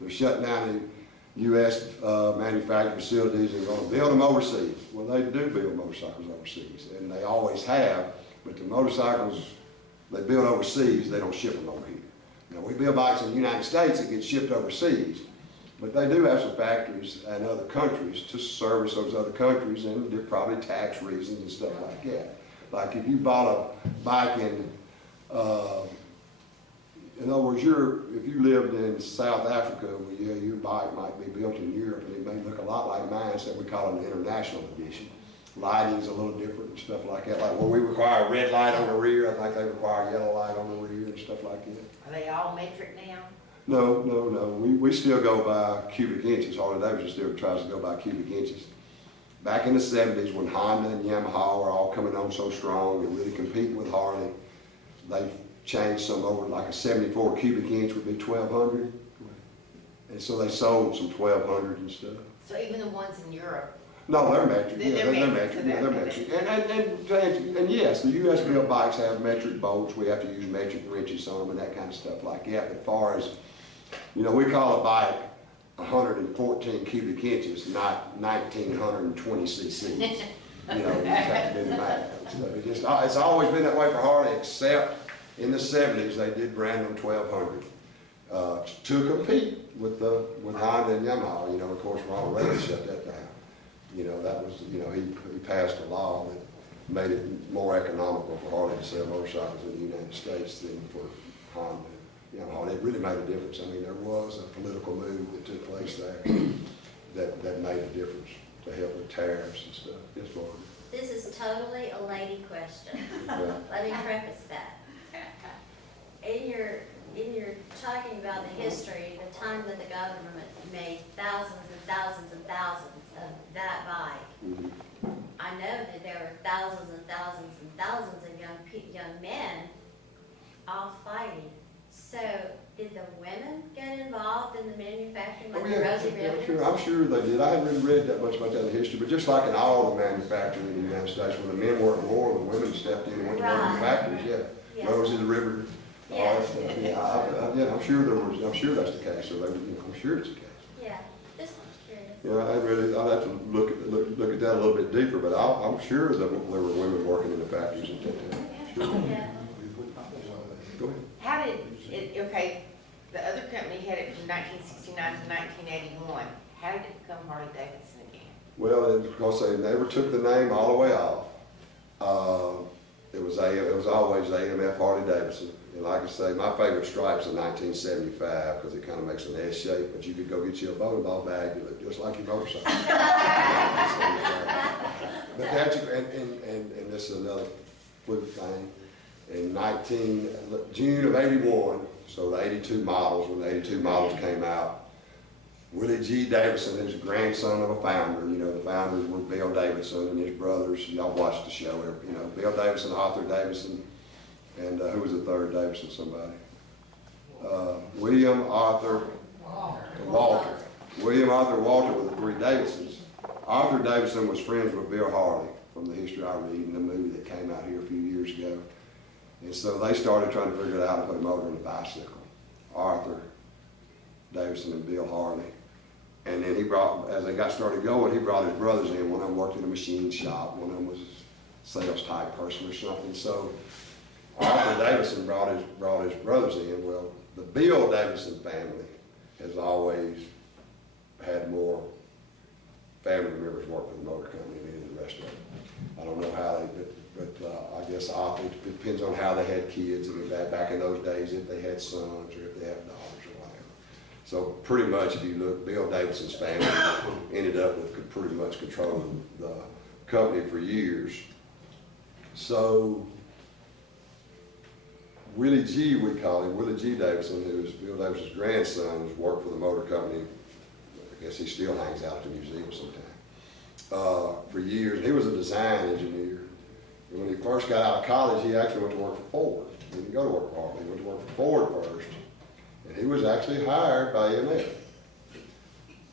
They're shutting down the U.S. Manufacturing facilities and going to build them overseas. Well, they do build motorcycles overseas, and they always have, but the motorcycles they build overseas, they don't ship them over here. Now, we build bikes in the United States that get shipped overseas, but they do have some factories in other countries to service those other countries, and they're probably tax reasons and stuff like that. Like if you bought a bike in other words, if you lived in South Africa, well, your bike might be built in Europe, and it may look a lot like mine, so we call it an international edition. lighting's a little different and stuff like that. Like when we require a red light on the rear, I think they require a yellow light on the rear and stuff like that. Are they all metric now? No, we still go by cubic inches. Harley Davidson still tries to go by cubic inches. Back in the 70s, when Honda and Yamaha were all coming on so strong and really competing with Harley, they changed some over, like a 74 cubic inch would be 1,200. And so they sold some 1,200 and stuff. So even the ones in Europe? No, they're metric, They're yeah, they're metric, metric, so yeah, they're metric. And yes, the US built bikes have metric bolts, we have to use metric wrenches on them and that kind of stuff like that. But as far as, you know, we call a bike 114 cubic inches, not 1,920 cc's. You know, you have to do the math. So it's always been that way for Harley, except in the 70s, they did brand them 1,200 to compete with Honda and Yamaha. You know, of course, Ronald Reagan shut that down. You know, that was, you know, he passed a law that made it more economical for Harley to sell motorcycles in the United States than for Honda. You know, it really made a difference. I mean, there was a political move that took place there that made a difference to help with tariffs and stuff. Yes, Lord. This is totally a lady question. Yeah. Let me preface that. In your talking about the history, the time that the government made thousands and thousands and thousands of that bike, Mhm. I know that there were thousands and thousands and thousands of young men all fighting. So did the women get involved in the manufacturing, like Oh, the yeah, Rosie yeah, Riveters? I'm sure they did. I haven't really read that much about that in history, but just like in all the manufacturing in the United States, when the men weren't in war, the women stepped in and went to work in the Right. factories, yeah. Yeah. Rosie the River, all Yeah. that stuff. Yeah, I'm sure that's the case, so they, you know, I'm sure it's the case. Yeah, just curious. Yeah, I'd have to look at that a little bit deeper, but I'm sure that there were women working in the factories at that time. Sure. Yeah. Go ahead. How did it, okay, the other company had it from 1969 to 1981. How did it become Harley Davidson again? Well, it's because they never took the name all the way off. It was always AMF Harley Davidson. And like I say, my favorite stripe's in 1975 because it kind of makes an S shape, but you could go get you a bowling ball bag that looked just like your motorcycle. But that's, and this is another fluke thing. In June of '81, so the '82 models, when the '82 models came out, Willie G. Davidson, who's a grandson of a founder, you know, the founders were Bill Davidson and his brothers. Y'all watched the show, you know, Bill Davidson, Arthur Davidson, and who was the third Davidson, somebody? William Arthur Walter. William Arthur Walter were the three Davidsons. Arthur Davidson was friends with Bill Harley from the history I read in the movie that came out here a few years ago. And so they started trying to figure out how to put a motor in a bicycle. Arthur Davidson and Bill Harley. And then he brought, as they got started going, he brought his brothers in. One of them worked in a machine shop. One of them was a sales type person or something. So Arthur Davidson brought his brothers in. Well, the Bill Davidson family has always had more family members work for the motor company than any of the rest of them. I don't know how they, but I guess it depends on how they had kids. And back in those days, if they had sons or if they had daughters or whatever. So pretty much, if you look, Bill Davidson's family ended up with pretty much controlling the company for years. So Willie G, we call him, Willie G. Davidson, who is Bill Davidson's grandson, has worked for the motor company. I guess he still hangs out at the museum sometimes. For years. He was a design engineer. And when he first got out of college, he actually went to work for Ford. He didn't go to work for Harley. He went to work for Ford first. And he was actually hired by AMF.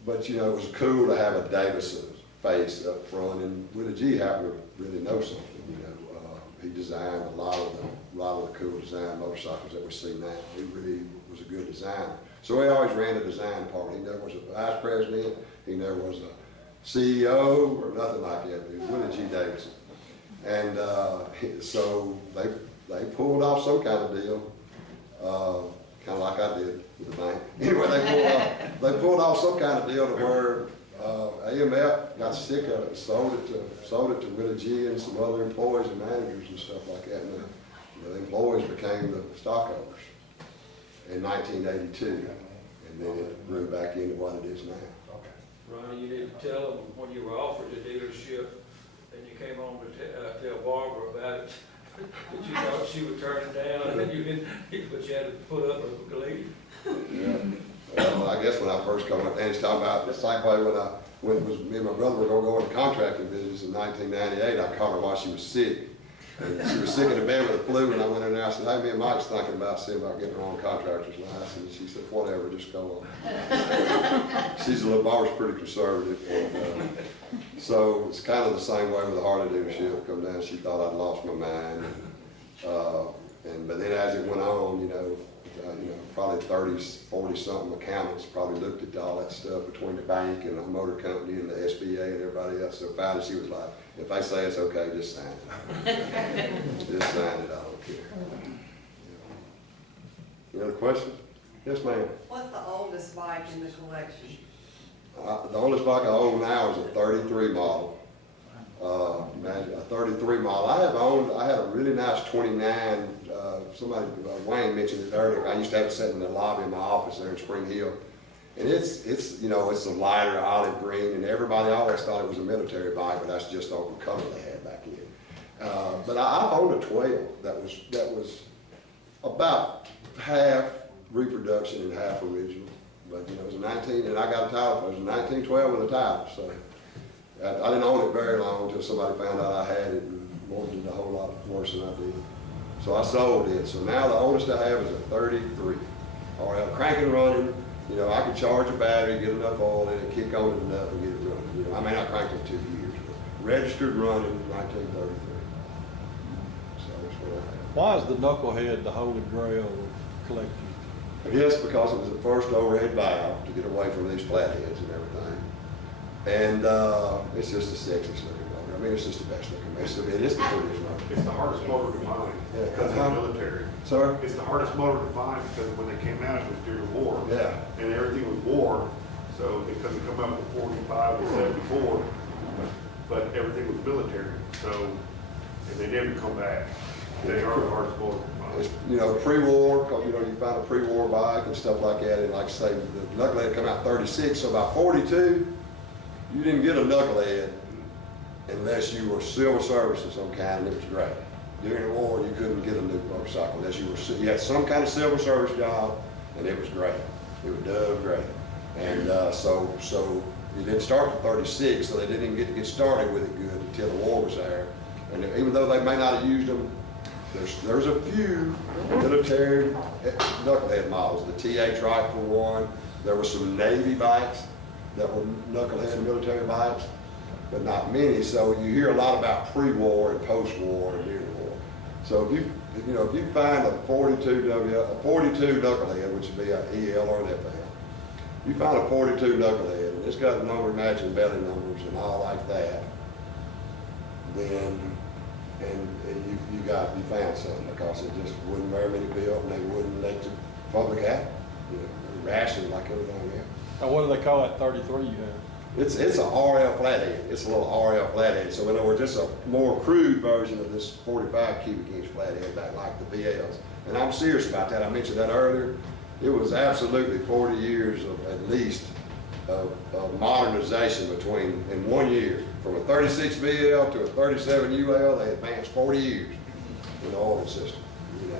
But you know, it was cool to have a Davidson face up front, and Willie G happened to really know something. You know, he designed a lot of the cool design motorcycles that we see now. He really was a good designer. So he always ran the design department. He never was a vice president. He never was a CEO or nothing like that. He was Willie G. Davidson. And so they pulled off some kind of deal, kind of like I did with the bank. Anyway, they pulled off some kind of deal to where AMF got sick of it, sold it to Willie G. and some other employees and managers and stuff like that. And the employees became the stockholders in 1982, and then it grew back into what it is now. Ronnie, you need to tell them when you were offered the dealership and you came home to tell Barbara about it, but you thought she would turn it down, and you didn't, but you had to put up with leave. Yeah. Well, I guess when I first come up, and he's talking about the same way when it was me and my brother were gonna go into contracting business in 1998, I caught her while she was sick. And she was sick in the bed with the flu, and I went in there, I said, hey, me and Mike's thinking about seeing about getting her on contractor's license. And she said, whatever, just go on. She's a little, Barbara's pretty conservative. And, so it's kind of the same way with the Harley dealership. Come down, she thought I'd lost my mind. But then as it went on, you know, probably 30, 40 something accountants probably looked at all that stuff between the bank and the motor company and the SBA and everybody else. So finally she was like, if they say it's okay, just sign it. Just sign it, I don't care. Any other questions? Yes, ma'am. What's the oldest bike in the collection? The oldest bike I own now is a 33 model. Imagine a 33 model. I had a really nice 29, somebody, Wayne mentioned it earlier. I used to have it sitting in the lobby of my office there in Springhill. And it's you know, it's a lighter olive green, and everybody always thought it was a military bike, but that's just the color they had back then. But I owned a 12 that was about half reproduction and half original. But you know, it was a 19, and I got a title for it. It was a 1912 with a title, so I didn't own it very long until somebody found out I had it and wanted it a whole lot worse than I did. So I sold it. So now the oldest I have is a 33. Or crank and running. You know, I could charge a battery, get enough oil in it, kick on it enough, and get it running. You know, I may not crank it 2 years, but registered running 1933. So that's what I have. Why is the knucklehead the holy grail of collecting? Yes, because it was the first overhead valve to get away from these flatheads and everything. And it's just the sexiest looking motor. I mean, it's just the best looking motor. It is the prettiest motor. It's the hardest motor to find Yeah, because of the military. Sir? It's the hardest motor to find because when they came out, it was during the war. Yeah. And everything was war, so they couldn't come up with 45 and 74, but everything was military, so, and they never come back. They are the hardest motor to It's, find. you know, pre-war, you know, you find a pre-war bike and stuff like that, and like I say, the knucklehead come out 36, so about 42, you didn't get a knucklehead unless you were silver service of some kind, and it was great. During the war, you couldn't get a new motorcycle unless you had some kind of silver service job, and it was great. It was done great. And so you didn't start at 36, so they didn't even get to get started with it good until the war was there. And even though they may not have used them, there's a few military knucklehead models. The TA Trike for one. There were some Navy bikes that were knucklehead military bikes, but not many. So you hear a lot about pre-war and post-war and during the war. So if you find a 42 knucklehead, which would be an EL or an FL, you find a 42 knucklehead and it's got number matching belly numbers and all like that, then you found something, because it just wasn't very many built and they wouldn't let the public have it. You know, ration like everything else. Now, what do they call that 33 you have? It's a RL flathead. It's a little RL flathead. So in other words, it's a more crude version of this 45 cubic inch flathead, back like the BLs. And I'm serious about that. I mentioned that earlier. It was absolutely 40 years of at least of modernization in 1 year. From a 36 BL to a 37 UL, they advanced 40 years in the oil system. You know.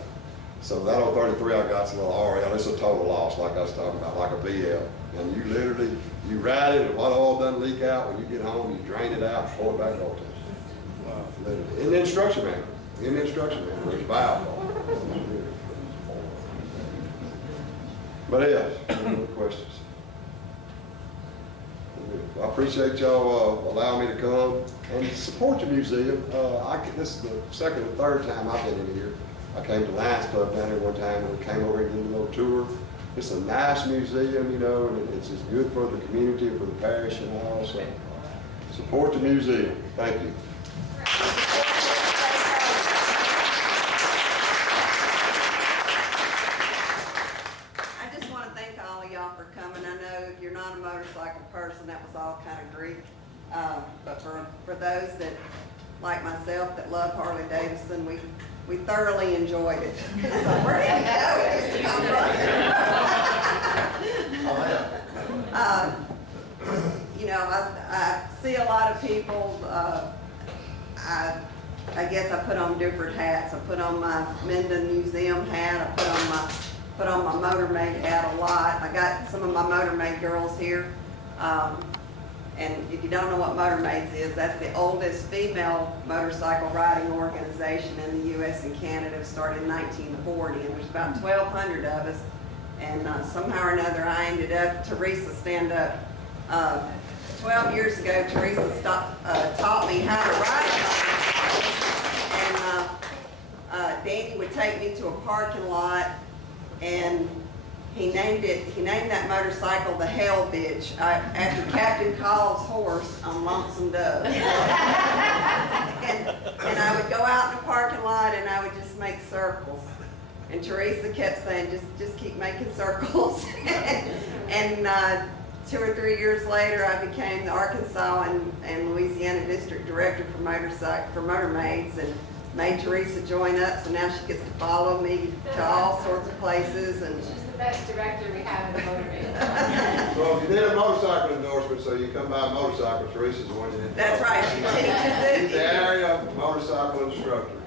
So that old 33 I got's a little RL. It's a total loss, like I was talking about, like a BL. And you literally, you ride it, and what oil doesn't leak out, when you get home, you drain it out, pour it back on to it. In the instruction manual, there's a valve for it. But yes, any other questions? I appreciate y'all allowing me to come and support the museum. This is the second or third time I've been in here. I came to Lions Club down here one time and we came over and did a little tour. It's a nice museum, you know, and it's just good for the community and for the parish and all. So support the museum. Thank you. I just want to thank all of y'all for coming. I know if you're not a motorcycle person, that was all kind of Greek. But for those that, like myself, that love Harley Davidson, we thoroughly enjoyed it. So we're going to go. You know, I see a lot of people I guess I put on different hats. I put on my Minden Museum hat. I put on my Motor Maid hat a lot. I got some of my Motor Maid girls here. And if you don't know what Motor Maids is, that's the oldest female motorcycle riding organization in the U.S. and Canada. It started in 1940, and there's about 1,200 of us. And somehow or another, I ended up, Teresa, stand up. 12 years ago, Teresa taught me how to ride a motorcycle. And Danny would take me to a parking lot, and he named that motorcycle the Hell Bitch, after Captain Call's horse on Lonesome Dove. and I would go out in the parking lot and I would just make circles. And Teresa kept saying, just keep making circles. and 2 or 3 years later, I became the Arkansas and Louisiana District Director for Motor Maids, and made Teresa join up, so now she gets to follow me to all sorts of places. And She's the best director we have in the motor vehicle. So if you need a motorcycle endorsement, so you come buy a motorcycle, Teresa's the one you need to. that's right, she She's teaches the it. area motorcycle instructor.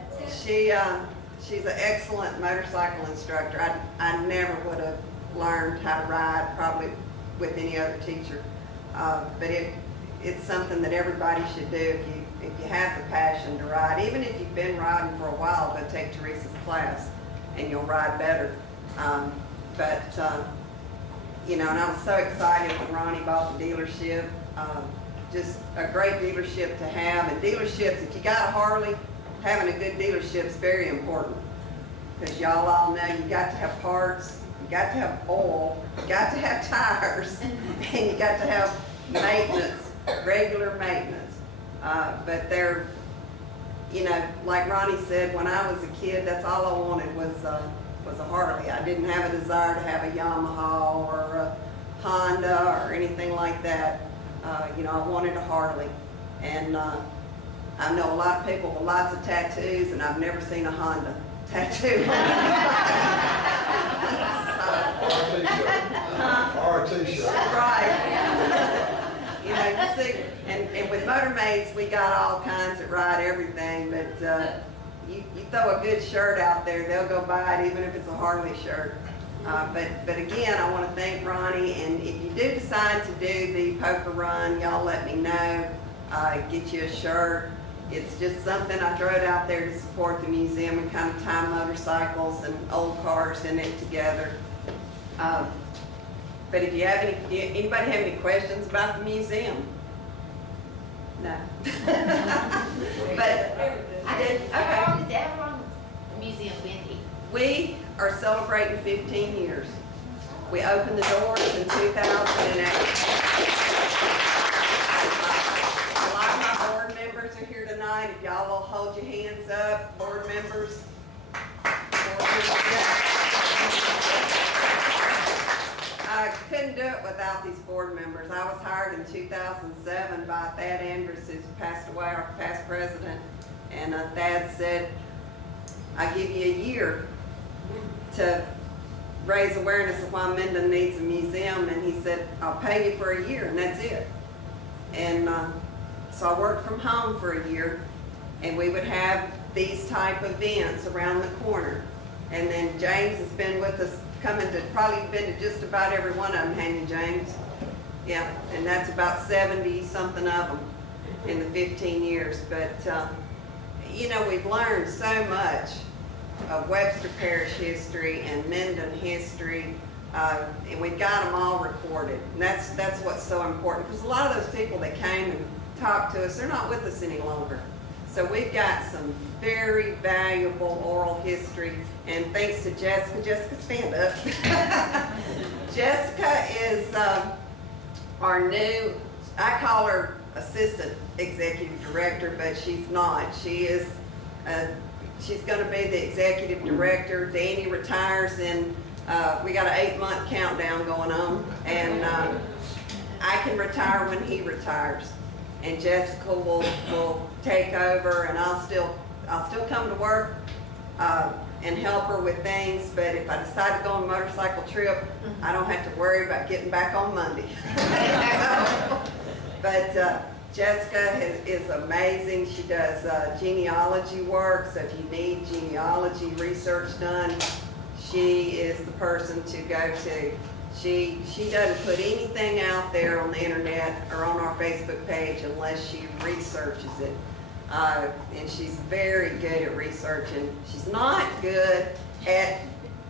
She's an excellent motorcycle instructor. I never would have learned how to ride probably with any other teacher. But it's something that everybody should do if you have the passion to ride. Even if you've been riding for a while, go take Teresa's class and you'll ride better. And I was so excited when Ronnie bought the dealership. Just a great dealership to have. And dealerships, if you got a Harley, having a good dealership is very important. Because y'all all know you got to have parts, you got to have oil, you got to have tires, and you got to have maintenance, regular maintenance. But they're, like Ronnie said, when I was a kid, that's all I wanted was a Harley. I didn't have a desire to have a Yamaha or a Honda or anything like that. I wanted a Harley. And I know a lot of people with lots of tattoos, and I've never seen a Honda tattoo. Or a t-shirt. Right. You see, and with Motor Maids, we got all kinds that ride everything, but you throw a good shirt out there, they'll go buy it even if it's a Harley shirt. But again, I want to thank Ronnie, and if you do decide to do the poker run, y'all let me know. Get you a shirt. It's just something I throw it out there to support the museum and kind of tie motorcycles and old cars in it together. But if you have anybody have any questions about the museum? No. But I did, how long has the museum been here? we are celebrating 15 years. We opened the doors in 2008. A lot of my board members are here tonight. If y'all will hold your hands up, board members. I couldn't do it without these board members. I was hired in 2007 by Thad Andrews, who's passed away, our past president. And Thad said, I give you a year to raise awareness of why Minden needs a museum. And he said, I'll pay you for a year, and that's it. And so I worked from home for a year, and we would have these type of events around the corner. And then James has been with us, probably been to just about every one of them, hadn't you, James? Yeah, and that's about 70-something of them in the 15 years. But, we've learned so much of Webster Parish history and Minden history, and we've got them all recorded. And that's what's so important, because a lot of those people that came and talked to us, they're not with us any longer. So we've got some very valuable oral history, and thanks to Jessica, stand up. Jessica is our new, I call her assistant executive director, but she's not. She's going to be the executive director. Danny retires in, we got an 8-month countdown going on, and I can retire when he retires. And Jessica will take over, and I'll still come to work and help her with things. But if I decide to go on a motorcycle trip, I don't have to worry about getting back on Monday. But Jessica is amazing. She does genealogy work, so if you need genealogy research done, she is the person to go to. She doesn't put anything out there on the internet or on our Facebook page unless she researches it. And she's very good at researching. She's not good at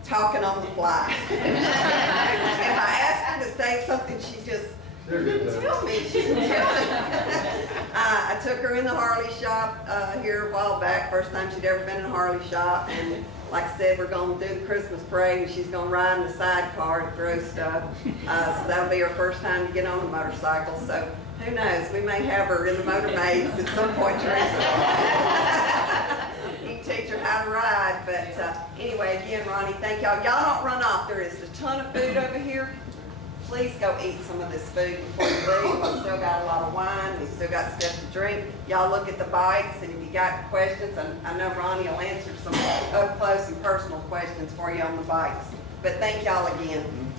talking on the fly. If I ask her to say something, she just didn't tell me. She didn't tell me. I took her in the Harley shop here a while back, first time she'd ever been in a Harley shop, and like I said, we're going to do the Christmas parade, and she's going to ride in the sidecar and throw stuff. So that'll be her first time to get on a motorcycle. So who knows? We may have her in the motor maze at some point, Teresa. You can teach her how to ride. But anyway, again, Ronnie, thank y'all. Y'all don't run off. There is a ton of food over here. Please go eat some of this food before you leave. We still got a lot of wine. We still got stuff to drink. Y'all look at the bikes, and if you got questions, I know Ronnie will answer some up close and personal questions for you on the bikes. But thank y'all again.